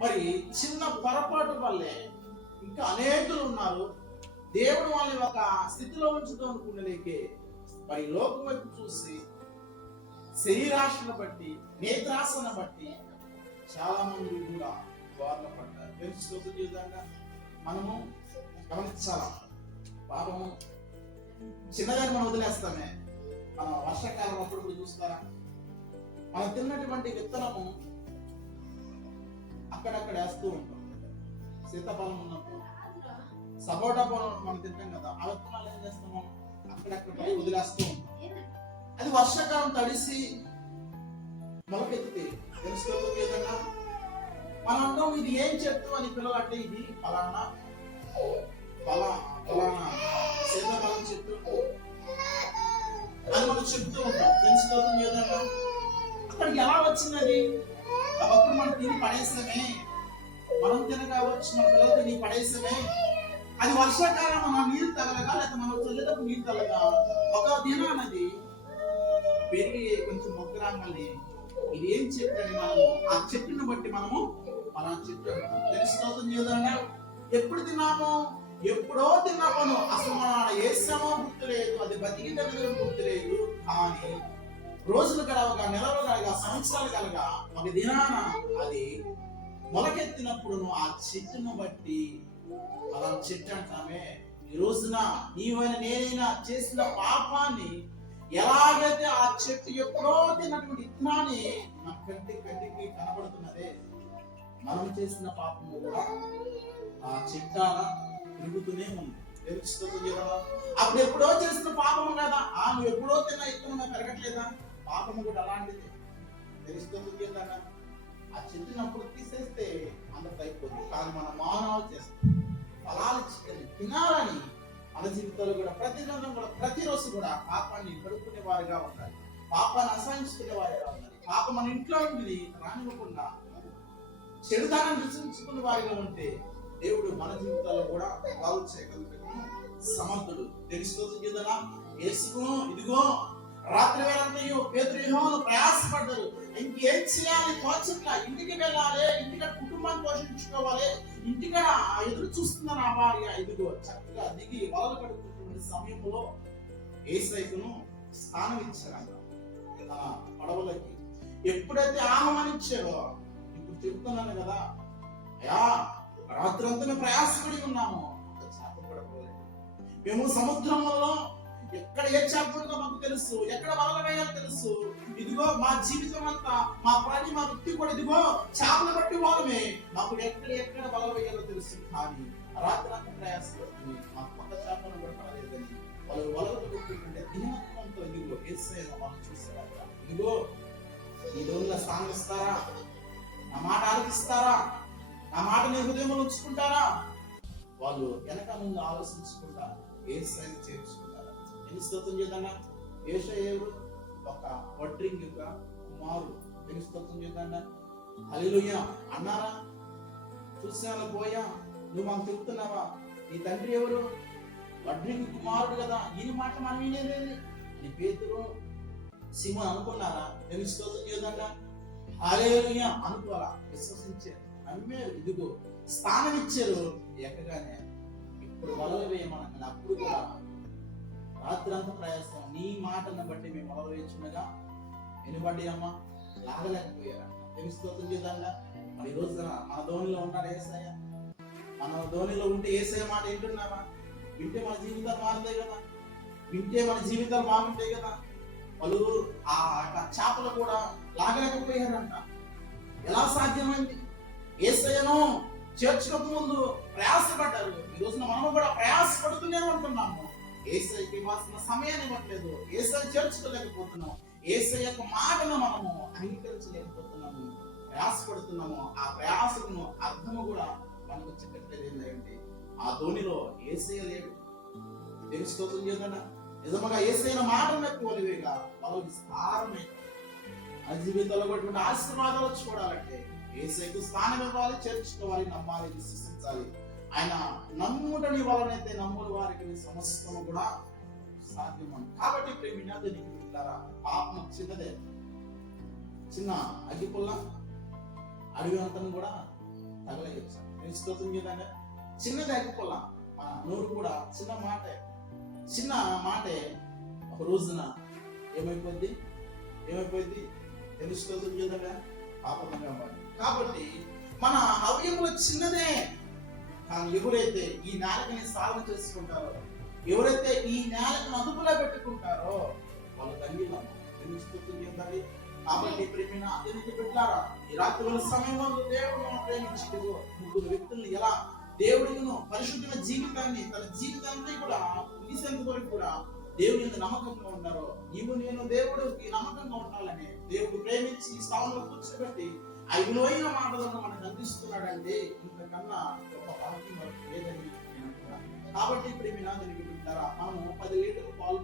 మరి చిన్న పొరపాటు వల్లే ఇంకా అనేకులు ఉన్నారు. దేవుడు వాళ్ళని ఒక స్థితిలో ఉంచుతూ అనుకునేలేకే మరి లోకం వైపు చూసి శరీరాశను బట్టి నేత్రాశను బట్టి చాలా మంది కూడా బాధ పడ్డారు. తెలుసుకోవచ్చు జీవితంగా మనము గమనించాలా. పాపము చిన్నదాన్ని మనం వదిలేస్తామే. మనం వర్షాకాలం అప్పుడు చూస్తారా, మనం తిన్నటువంటి విత్తనము అక్కడక్కడ వేస్తూ ఉంటాం. సీతాఫలం ఉన్నప్పుడు సపోటా పొలం మనం తింటాం కదా, ఆ విత్తనాలు ఏం చేస్తాము అక్కడక్కడ పై వదిలేస్తూ ఉంటాం. అది వర్షాకాలం తడిసి మొలకెత్తితే తెలుసుకోవచ్చు విధంగా మనం అంటాం ఇది ఏం చెట్టు అని పిలవంటే ఇది ఫలానా సీతాఫలం చెట్టు అని మనం చెప్తూ ఉంటాం. తెలుసుకోవచ్చు విధంగా అక్కడికి ఎలా వచ్చింది? అప్పుడు మనం తిని పడేసామే, మనం తినకావచ్చు, మన పిల్లలు తిని పడేసామే. అది వర్షాకాలం మనం నీళ్ళు తగలగా లేకపోతే మనం చల్లేటప్పుడు నీళ్ళు తగలగా ఒక దినానది పెరిగి కొంచెం మొగ్గరాంగానే ఇది ఏం చెట్టు అని మనము ఆ చెట్టును బట్టి మనము మన చెట్టు తెలుసుకోవచ్చు విధంగా. ఎప్పుడు తిన్నాము? ఎప్పుడో తిన్నాము. అసలు మనం వేసామో గుర్తులేదు, అది బతికి దగ్గర గుర్తులేదు. కానీ రోజులు కలవగా, నెలలు కలగా, సంవత్సరాలు కలగా ఒక దినాన అది మొలకెత్తినప్పుడు ఆ చెట్టును బట్టి అలా చెట్టు అంటామే. ఈ రోజున నీవైనా నేనైనా చేసిన పాపాన్ని ఎలాగైతే ఆ చెట్టు ఎప్పుడో తిన్నటువంటి విత్తనాన్ని నా కంటికి కనబడుతున్నదే, మనం చేసిన పాపము కూడా ఆ చెట్టాన తిరుగుతూనే ఉంది. తెలుస్తుంది కదా. అప్పుడు ఎప్పుడో చేసిన పాపము కదా, నువ్వు ఎప్పుడో తిన్న విత్తనం పెరగట్లేదా? పాపము కూడా అలాంటిది. తెలుస్తుంది కదా. ఆ చెట్టునప్పుడు తీసేస్తే అందరికి అయిపోతుంది. కానీ మన మానవాలు చేస్తాం ఫలాలు తినాలని మన జీవితంలో కూడా ప్రతిరోజు కూడా పాపాన్ని గడుపుకునే వారిగా ఉండాలి. పాపాన్ని అసహించుకునే వారిగా ఉండాలి. పాపం మన ఇంట్లో ఉండి రానివ్వకుండా చెడుదానాన్ని రుచించుకునే వారిగా ఉంటే దేవుడు మన జీవితాల్లో కూడా బాగు చేయగలుగుతాడు, సమర్థుడు. తెలుసుకోవచ్చు కదా. యేసును ఇదిగో రాత్రి వేళంతయు పేతురు యోహాను ప్రయాసపడ్డారు. ఇంకేం చేయాలి తోచట్లా. ఇంటికి వెళ్ళాలి, ఇంటికాడ కుటుంబాన్ని పోషించుకోవాలి, ఇంటికాడ ఎదురు చూస్తున్న నా భార్య. ఇదిగో చక్కగా దిగి వలలు కడుపుతున్న సమయంలో యేసయ్యను స్థానం ఇచ్చారంట తన పడవలకి. ఎప్పుడైతే ఆహ్వానించారో, ఇప్పుడు చెప్తున్నాను కదా, అయ్యా రాత్రంతా మేము ప్రయాసపడి ఉన్నాము, చేప పడవలేదు. మేము సముద్రంలో ఎక్కడ ఏ చేప ఉందో మాకు తెలుసు, ఎక్కడ వలలు వేయాలో తెలుసు. ఇదిగో మా జీవితం అంతా, మా ప్రాణి, మా వృత్తి కూడా ఇదిగో చేపలు పట్టి వాళ్ళమే. మాకు ఎక్కడ వలలు వేయాలో తెలుసు. కానీ రాత్రి అంతా ప్రయాసపడుతుంది, మాకు కొత్త చేపలు కూడా పడలేదని వాళ్ళు వలలు పెట్టుకుంటే దీనత్వంతో ఇదిగో యేసయ్య వాళ్ళు చూసేవారు. ఇదిగో ఈ రోజున స్థానం ఇస్తారా? నా మాట ఆలోచిస్తారా? నా మాట నీ హృదయంలో ఉంచుకుంటారా? వాళ్ళు వెనక ముందు ఆలోచించుకుంటారు, యేసయ్య చేర్చుకుంటారు. స్తోత్రం చేద్దాం. యేసయ్య ఒక వడ్రింగ్ యొక్క కుమారుడు. స్తోత్రం చేద్దాం. హల్లెలూయా అన్నారా? చూసాను పోయా, నువ్వు మాకు చెప్తున్నావా? నీ తండ్రి ఎవరు? వడ్రింగ్ కుమారుడు కదా, ఈయన మాట మనం వినేది. నీ పేతురు సీమోను అనుకున్నారా? స్తోత్రం చేద్దాం. హల్లెలూయా అనుకోవాలా, విశ్వసించారు, నమ్మారు. ఇదిగో స్థానం ఇచ్చారు. ఎక్కగానే ఇప్పుడు వలలు వేయమని అప్పుడు కూడా రాత్రంతా ప్రయాసం నీ మాటను బట్టి మేము వలలు వేయించుండగా ఎనుబడి అమ్మ లాగలేకపోయారా? స్తోత్రం చేద్దాంగా. మరి ఈ రోజున మన ధోనిలో ఉన్నాడు యేసయ్య. మన ధోనిలో ఉంటే యేసయ్య మాట వింటున్నావా? వింటే మన జీవితాలు మారుతాయి కదా, వింటే మన జీవితాలు బాగుంటాయి కదా. వాళ్ళు ఆ చేపలు కూడా లాగలేకపోయారంట. ఎలా సాధ్యమైంది? యేసయ్యను చేర్చుకోక ముందు ప్రయాసపడ్డారు. ఈ రోజున మనము కూడా ప్రయాసపడుతూనే ఉంటున్నాము. యేసయ్యకి ఇవ్వాల్సిన సమయాన్ని ఇవ్వట్లేదు. యేసయ్య చేర్చుకోలేకపోతున్నాము. యేసయ్య యొక్క మాటను మనము అంగీకరించలేకపోతున్నాము, ప్రయాసపడుతున్నాము. ఆ ప్రయాసకు అర్థము కూడా మనకు చెప్పట్లేదు. ఏంటంటే ఆ ధోనిలో యేసయ్య లేడు. తెలుసుకోవచ్చు కదా. నిజంగా యేసయ్య మాటను ఎక్కువగా వాళ్ళు విస్తారమే ఆ జీవితంలో పట్టుకుంటే ఆశీర్వాదాలు చూడాలంటే యేసయ్యకు స్థానం ఇవ్వాలి, చేర్చుకోవాలి, నమ్మాలి, విశ్వసించాలి. ఆయన నమ్ముటని వలనైతే నమ్ముల వారికి సమస్తము కూడా సాధ్యం. కాబట్టి ప్రేమినాథునికి వింటారా, పాపం చిన్నదే, చిన్న అగ్గిపుల్ల అడవి అంతను కూడా తగలయచ్చు. నేను స్తోత్రం చేద్దాం. చిన్నది అగ్గిపోలా మన నోరు కూడా చిన్న మాటే ఒక రోజున ఏమైపోద్ది స్తోత్రం చేద్దాం. పాపంగా మారి కాబట్టి మన అవయములు చిన్నదే, కానీ ఎవరైతే ఈ నేలకని సాధన చేసుకుంటారో, ఎవరైతే ఈ నేలను అదుపులో పెట్టుకుంటారో వాళ్ళు ధన్యులు. స్తోత్రం చేద్దాం. కాబట్టి ప్రేమిన అతనికి పెట్టారా ఈ రాత్రి సమయంలో దేవుడు మనం ప్రేమించలేదు. ముగ్గురు వ్యక్తుల్ని ఎలా దేవుడిను పరిశుద్ధమైన జీవితాన్ని తన జీవితాన్ని కూడా ముగిసేంత వరకు కూడా దేవుని యొక్క నమ్మకంగా ఉన్నారో, నీవు నేను దేవుడికి నమ్మకంగా ఉండాలని దేవుడు ప్రేమించి ఈ స్థానంలో కూర్చోబెట్టి 5 మాటలను మనకు అందిస్తున్నాడంటే ఇంతకన్నా ఒక భాగ్యం లేదని నేను అంటున్నాను. కాబట్టి ఇప్పుడు మీ నాదునికి మనము 10 లీటర్ల పాలు